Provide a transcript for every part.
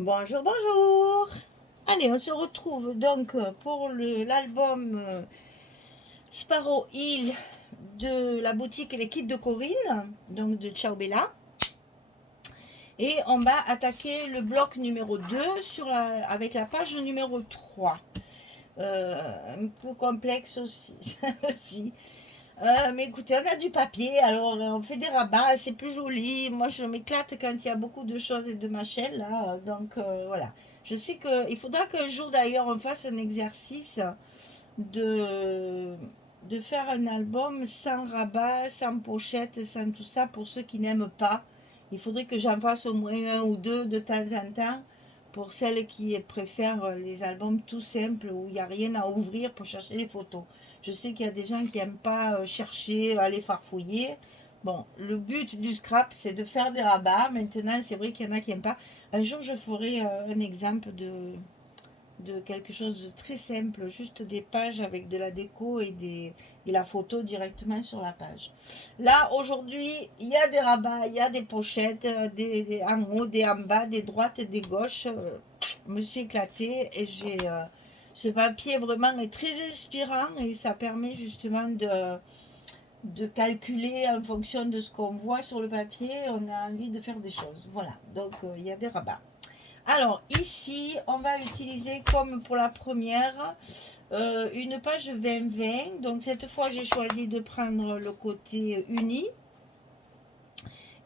Bonjour, bonjour. Allez, on se retrouve donc pour l'album Sparrow Hill de la boutique Les Kits de Corinne, donc de Ciao Bella. Et on va attaquer le bloc numéro 2 avec la page numéro 3. Un peu complexe aussi. aussi. Mais écoutez, on a du papier, alors on fait des rabats, c'est plus joli. Moi, je m'éclate quand il y a beaucoup de choses et de machins là. Donc voilà. Je sais qu'il faudra qu'un jour d'ailleurs on fasse un exercice de, de faire un album sans rabat, sans pochette, sans tout ça pour ceux qui n'aiment pas. Il faudrait que j'en fasse au moins un ou deux de temps en temps pour celles qui préfèrent les albums tout simples où il n'y a rien à ouvrir pour chercher les photos. Je sais qu'il y a des gens qui n'aiment pas chercher, aller farfouiller. Bon, le but du scrap, c'est de faire des rabats. Maintenant, c'est vrai qu'il y en a qui n'aiment pas. Un jour, je ferai un exemple de quelque chose de très simple, juste des pages avec de la déco et la photo directement sur la page. Là, aujourd'hui, il y a des rabats, il y a des pochettes, des en haut, des en bas, des droites et des gauches. Je me suis éclatée et ce papier vraiment est très inspirant et ça permet justement de calculer en fonction de ce qu'on voit sur le papier. On a envie de faire des choses. Voilà, donc il y a des rabats. Alors ici, on va utiliser comme pour la première une page 20-20. Donc cette fois, j'ai choisi de prendre le côté uni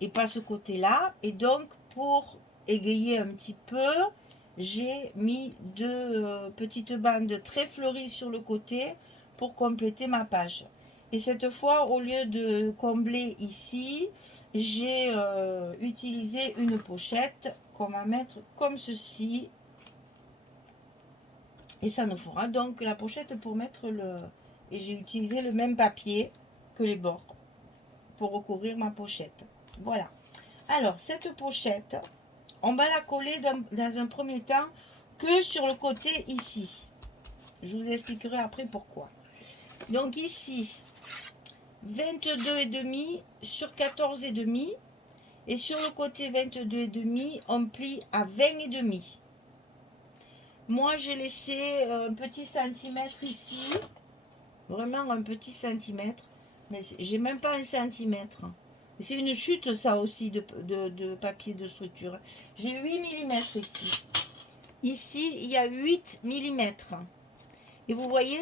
et pas ce côté-là. Et donc pour égayer un petit peu, j'ai mis deux petites bandes très fleuries sur le côté pour compléter ma page. Et cette fois, au lieu de combler ici, j'ai utilisé une pochette qu'on va mettre comme ceci. Et ça nous fera donc la pochette pour mettre le... Et j'ai utilisé le même papier que les bords pour recouvrir ma pochette. Voilà. Alors, cette pochette, on va la coller dans un premier temps que sur le côté ici. Je vous expliquerai après pourquoi. Donc ici, 22,5 sur 14,5. Et sur le côté 22,5, on plie à 20,5. Moi, j'ai laissé un petit centimètre ici. Vraiment un petit centimètre. Mais j'ai même pas un centimètre. C'est une chute, ça aussi, de papier de structure. J'ai 8 mm ici. Ici, il y a 8 mm. Et vous voyez,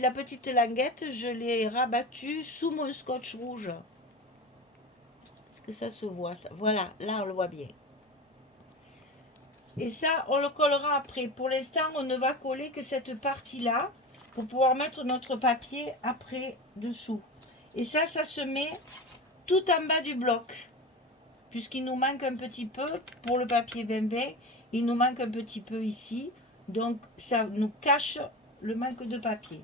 la petite languette, je l'ai rabattue sous mon scotch rouge. Est-ce que ça se voit, ça? Voilà, là, on le voit bien. Et ça, on le collera après. Pour l'instant, on ne va coller que cette partie-là pour pouvoir mettre notre papier après dessous. Et ça se met tout en bas du bloc. Puisqu'il nous manque un petit peu pour le papier 20-20, il nous manque un petit peu ici. Donc, ça nous cache le manque de papier.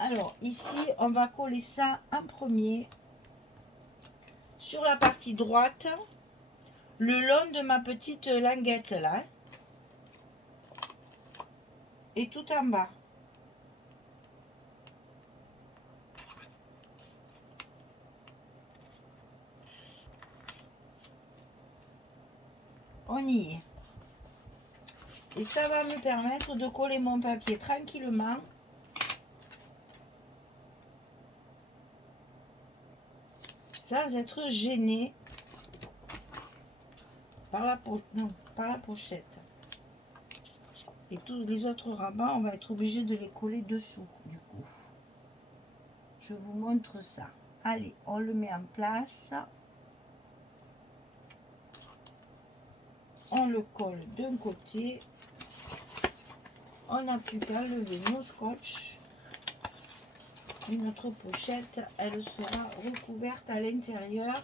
Alors, ici, on va coller ça en premier sur la partie droite, le long de ma petite languette là. Et tout en bas. On y est. Et ça va me permettre de coller mon papier tranquillement. Sans être gêné par la pochette. Et tous les autres rabats, on va être obligé de les coller dessous du coup. Je vous montre ça. Allez, on le met en place. On le colle d'un côté. On n'a plus qu'à lever nos scotch. Et notre pochette, elle sera recouverte à l'intérieur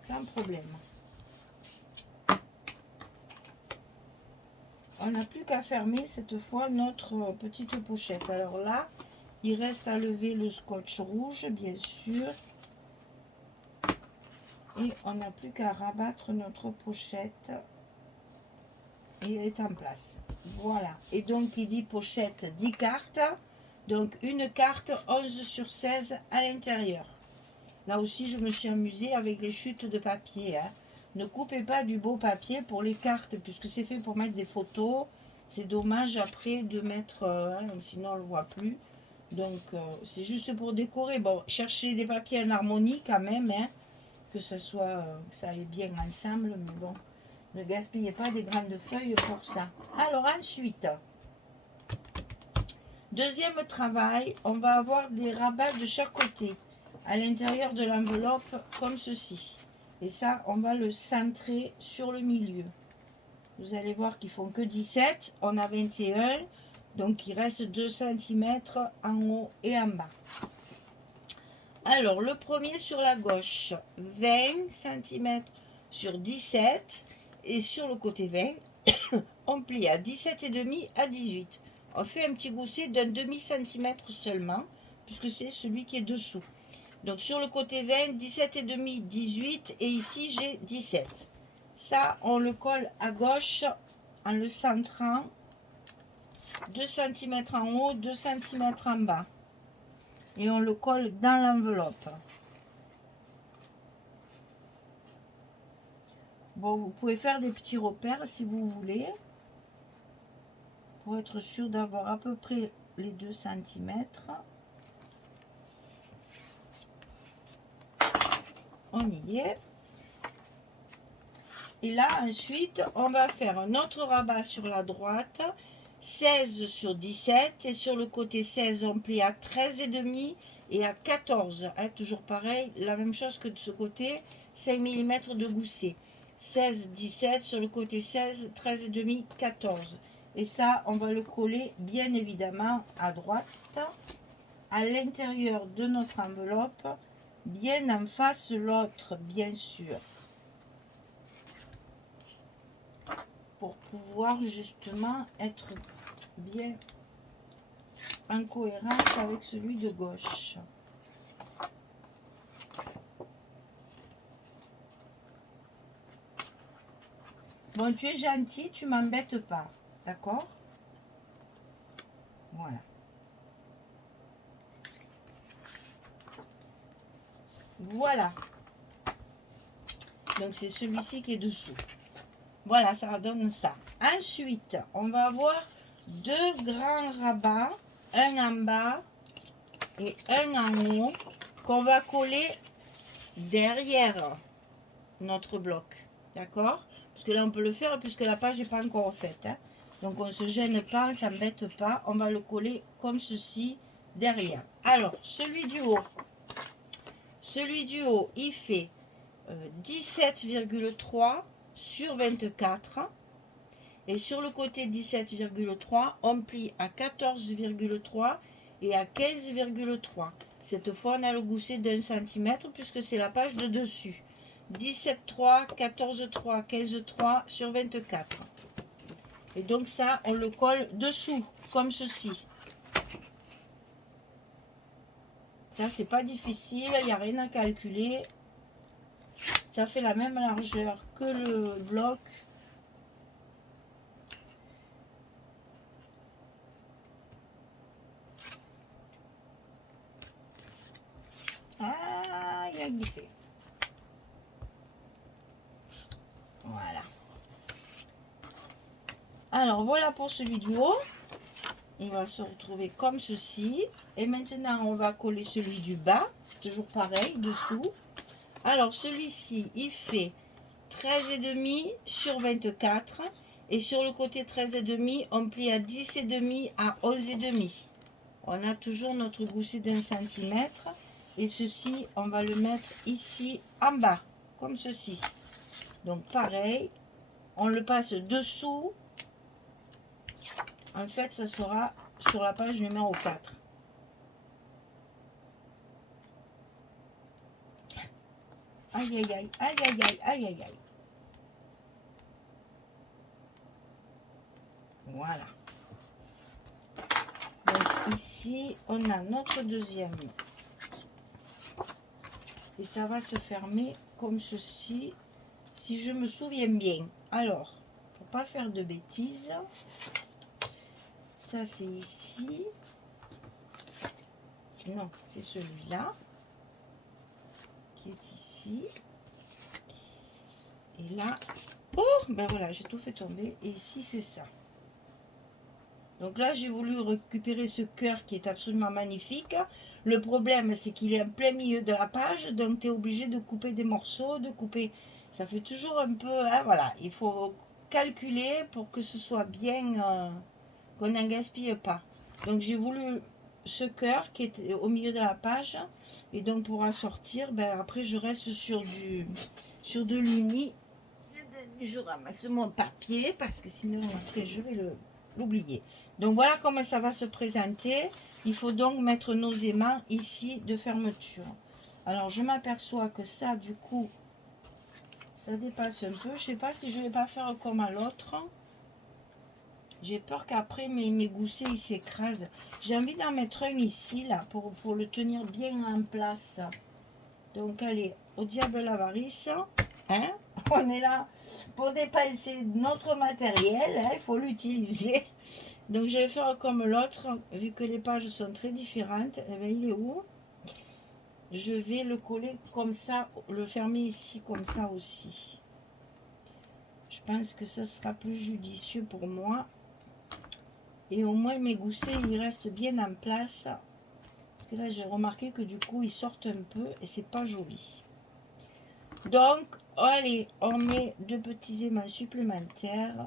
sans problème. On n'a plus qu'à fermer cette fois notre petite pochette. Alors là, il reste à lever le scotch rouge, bien sûr. Et on n'a plus qu'à rabattre notre pochette. Et elle est en place. Voilà. Et donc, il dit pochette 10 cartes. Donc, une carte 11 sur 16 à l'intérieur. Là aussi, je me suis amusée avec les chutes de papier. Hein. Ne coupez pas du beau papier pour les cartes, puisque c'est fait pour mettre des photos. C'est dommage après de mettre, sinon on ne le voit plus. Donc c'est juste pour décorer. Bon, cherchez des papiers en harmonie quand même, hein, que ça soit, que ça aille bien ensemble, mais bon, ne gaspillez pas des grandes feuilles pour ça. Alors ensuite, deuxième travail, on va avoir des rabats de chaque côté à l'intérieur de l'enveloppe comme ceci. Et ça, on va le centrer sur le milieu. Vous allez voir qu'ils font que 17, on a 21, donc il reste 2 cm en haut et en bas. Alors, le premier sur la gauche, 20 cm sur 17, et sur le côté 20, on plie à 17,5 à 18. On fait un petit gousset d'un demi-centimètre seulement, puisque c'est celui qui est dessous. Donc sur le côté 20, 17,5, 18, et ici j'ai 17. Ça, on le colle à gauche en le centrant 2 cm en haut, 2 cm en bas. Et on le colle dans l'enveloppe. Bon, vous pouvez faire des petits repères si vous voulez, pour être sûr d'avoir à peu près les 2 cm. On y est. Et là, ensuite, on va faire un autre rabat sur la droite, 16 sur 17, et sur le côté 16, on plie à 13,5 et à 14. Hein, toujours pareil, la même chose que de ce côté, 5 mm de gousset. 16, 17, sur le côté 16, 13,5, 14. Et ça, on va le coller bien évidemment à droite, à l'intérieur de notre enveloppe, bien en face l'autre, bien sûr. Pour pouvoir justement être bien en cohérence avec celui de gauche. Bon, tu es gentil, tu m'embêtes pas, d'accord? Voilà. Voilà. Donc c'est celui-ci qui est dessous. Voilà, ça donne ça. Ensuite, on va avoir 2 grands rabats, un en bas et un en haut, qu'on va coller derrière notre bloc. D'accord? Parce que là, on peut le faire puisque la page n'est pas encore faite. Hein. Donc, on ne se gêne pas, on ne s'embête pas. On va le coller comme ceci derrière. Alors, celui du haut, il fait 17,3 sur 24. Et sur le côté 17,3, on plie à 14,3 et à 15,3. Cette fois, on a le gousset d'1 cm puisque c'est la page de dessus. 17,3, 14,3, 15,3 sur 24. Et donc ça, on le colle dessous, comme ceci. Ça, c'est pas difficile, il n'y a rien à calculer. Ça fait la même largeur que le bloc. Ah, il a glissé. Voilà. Alors, voilà pour celui du haut. Il va se retrouver comme ceci. Et maintenant, on va coller celui du bas. Toujours pareil, dessous. Alors, celui-ci, il fait 13,5 sur 24. Et sur le côté 13,5, on plie à 10,5 à 11,5. On a toujours notre gousset d'1 cm. Et ceci, on va le mettre ici en bas, comme ceci. Donc, pareil, on le passe dessous. En fait, ça sera sur la page numéro 4. Aïe, aïe, aïe, aïe, aïe, aïe, aïe, aïe, aïe. Voilà. Donc ici, on a notre deuxième. Et ça va se fermer comme ceci, si je me souviens bien. Alors, pour pas faire de bêtises, ça c'est ici. Non, c'est celui-là qui est ici. Et là, oh, ben voilà, j'ai tout fait tomber. Et ici, c'est ça. Donc là, j'ai voulu récupérer ce cœur qui est absolument magnifique. Le problème, c'est qu'il est en plein milieu de la page, donc tu es obligé de couper des morceaux, de couper. Ça fait toujours un peu, hein, voilà, il faut calculer pour que ce soit bien, qu'on n'en gaspille pas. Donc j'ai voulu ce cœur qui est au milieu de la page, et donc pour assortir, ben après je reste sur de l'uni. Je ramasse mon papier parce que sinon après je vais l'oublier. Donc voilà comment ça va se présenter. Il faut donc mettre nos aimants ici de fermeture. Alors je m'aperçois que ça du coup ça dépasse un peu. Je sais pas si je vais pas faire comme à l'autre. J'ai peur qu'après mes goussets ils s'écrasent. J'ai envie d'en mettre un ici là pour le tenir bien en place. Donc allez, au diable l'avarice. Hein? On est là pour dépenser notre matériel, hein, il faut l'utiliser. Donc je vais faire comme l'autre, vu que les pages sont très différentes. Eh bien, il est où? Je vais le coller comme ça, le fermer ici comme ça aussi. Je pense que ce sera plus judicieux pour moi. Et au moins mes goussets, ils restent bien en place. Parce que là, j'ai remarqué que du coup, ils sortent un peu et c'est pas joli. Donc, allez, on met 2 petits aimants supplémentaires.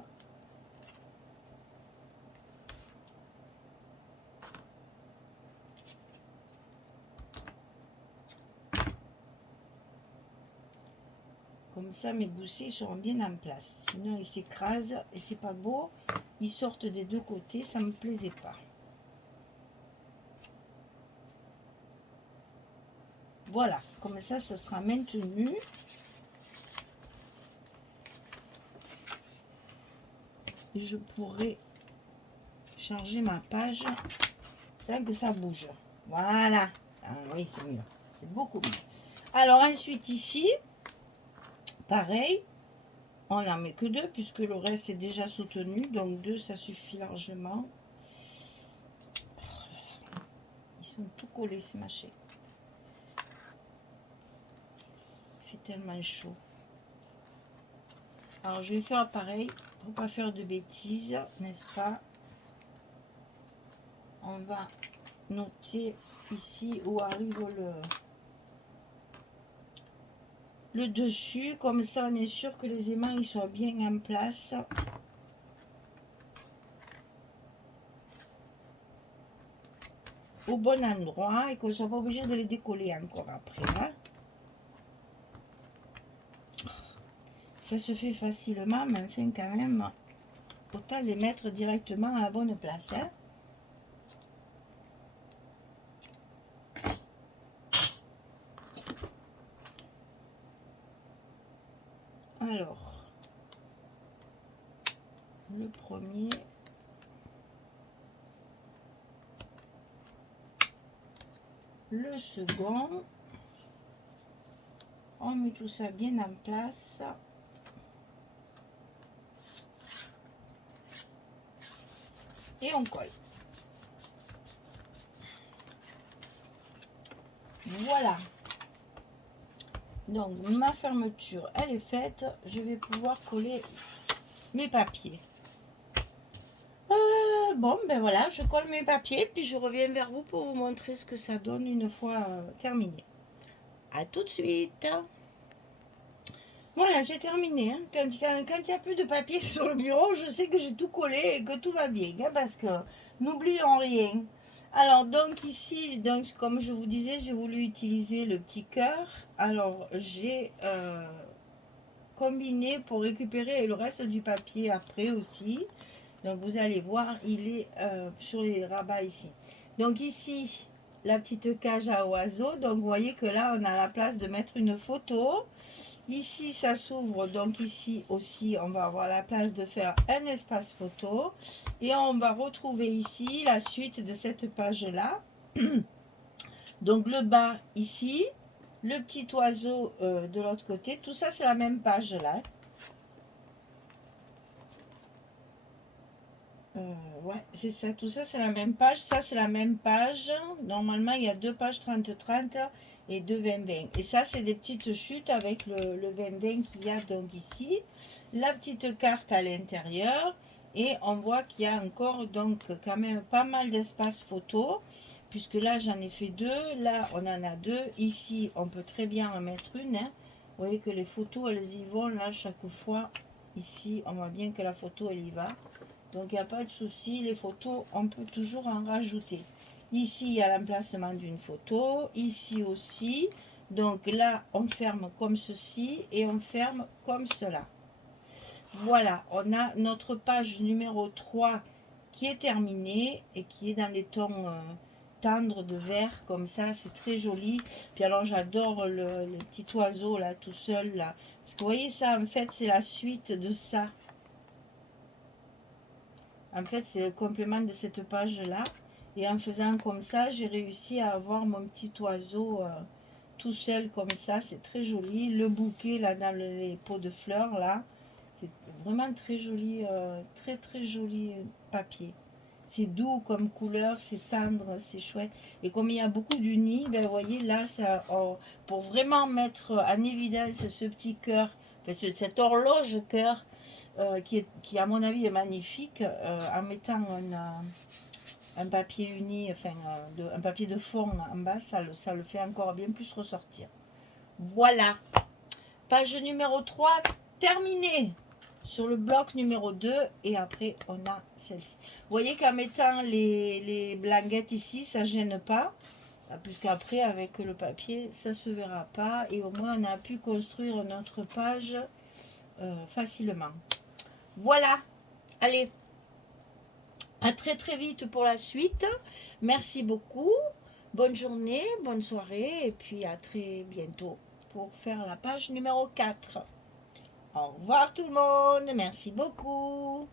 Comme ça, mes goussets seront bien en place. Sinon, ils s'écrasent et c'est pas beau. Ils sortent des deux côtés, ça me plaisait pas. Voilà, comme ça, ce sera maintenu. Et je pourrai charger ma page sans que ça bouge. Voilà. Ah oui, c'est mieux. C'est beaucoup mieux. Alors ensuite ici, pareil, on n'en met que 2 puisque le reste est déjà soutenu. Donc 2, ça suffit largement. Oh, ils sont tout collés, ces machins. Il fait tellement chaud. Alors je vais faire pareil pour pas faire de bêtises, n'est-ce pas? On va noter ici où arrive le dessus, comme ça on est sûr que les aimants ils soient bien en place. Au bon endroit et qu'on ne soit pas obligé de les décoller encore après. Hein? Ça se fait facilement, mais enfin quand même, autant les mettre directement à la bonne place. Hein? Alors, le premier, le second, on met tout ça bien en place. Et on colle. Voilà. Donc ma fermeture elle est faite. Je vais pouvoir coller mes papiers. Bon ben voilà, je colle mes papiers puis je reviens vers vous pour vous montrer ce que ça donne une fois terminé. À tout de suite. Voilà, j'ai terminé. Hein. Quand il n'y a plus de papier sur le bureau, je sais que j'ai tout collé et que tout va bien. Hein, parce que n'oublions rien. Alors, donc ici, donc, comme je vous disais, j'ai voulu utiliser le petit cœur. Alors, j'ai combiné pour récupérer le reste du papier après aussi. Donc, vous allez voir, il est sur les rabats ici. Donc ici, la petite cage à oiseaux. Donc, vous voyez que là, on a la place de mettre une photo. Ici, ça s'ouvre, donc ici aussi, on va avoir la place de faire un espace photo. Et on va retrouver ici la suite de cette page-là. Donc le bas ici, le petit oiseau de l'autre côté. Tout ça, c'est la même page-là. Ouais, c'est ça. Tout ça, c'est la même page. Ça, c'est la même page. Normalement, il y a 2 pages 30-30. et de 20-20. Et ça, c'est des petites chutes avec le 20-20 qu'il y a donc ici. La petite carte à l'intérieur. Et on voit qu'il y a encore donc quand même pas mal d'espace photo. Puisque là, j'en ai fait deux. Là, on en a deux. Ici, on peut très bien en mettre une. Hein. Vous voyez que les photos, elles y vont là chaque fois. Ici, on voit bien que la photo, elle y va. Donc, il n'y a pas de souci. Les photos, on peut toujours en rajouter. Ici, il y a l'emplacement d'une photo. Ici aussi. Donc là, on ferme comme ceci et on ferme comme cela. Voilà, on a notre page numéro 3 qui est terminée et qui est dans des tons tendres de vert comme ça. C'est très joli. Puis alors, j'adore le petit oiseau là, tout seul là. Parce que vous voyez ça, en fait, c'est la suite de ça. En fait, c'est le complément de cette page-là. Et en faisant comme ça, j'ai réussi à avoir mon petit oiseau tout seul comme ça. C'est très joli. Le bouquet, là, dans les pots de fleurs, là. C'est vraiment très joli, très, très joli papier. C'est doux comme couleur, c'est tendre, c'est chouette. Et comme il y a beaucoup d'unis, ben, vous voyez, là, ça, pour vraiment mettre en évidence ce petit cœur, cette horloge cœur, qui, à mon avis, est magnifique, en mettant un papier uni, enfin, un papier de fond en bas, ça le fait encore bien plus ressortir. Voilà, page numéro 3 terminée sur le bloc numéro 2 et après on a celle-ci. Vous voyez qu'en mettant les blanquettes ici, ça gêne pas, puisqu'après avec le papier, ça se verra pas et au moins on a pu construire notre page facilement. Voilà, allez, à très très vite pour la suite. Merci beaucoup. Bonne journée, bonne soirée et puis à très bientôt pour faire la page numéro 4. Au revoir tout le monde. Merci beaucoup.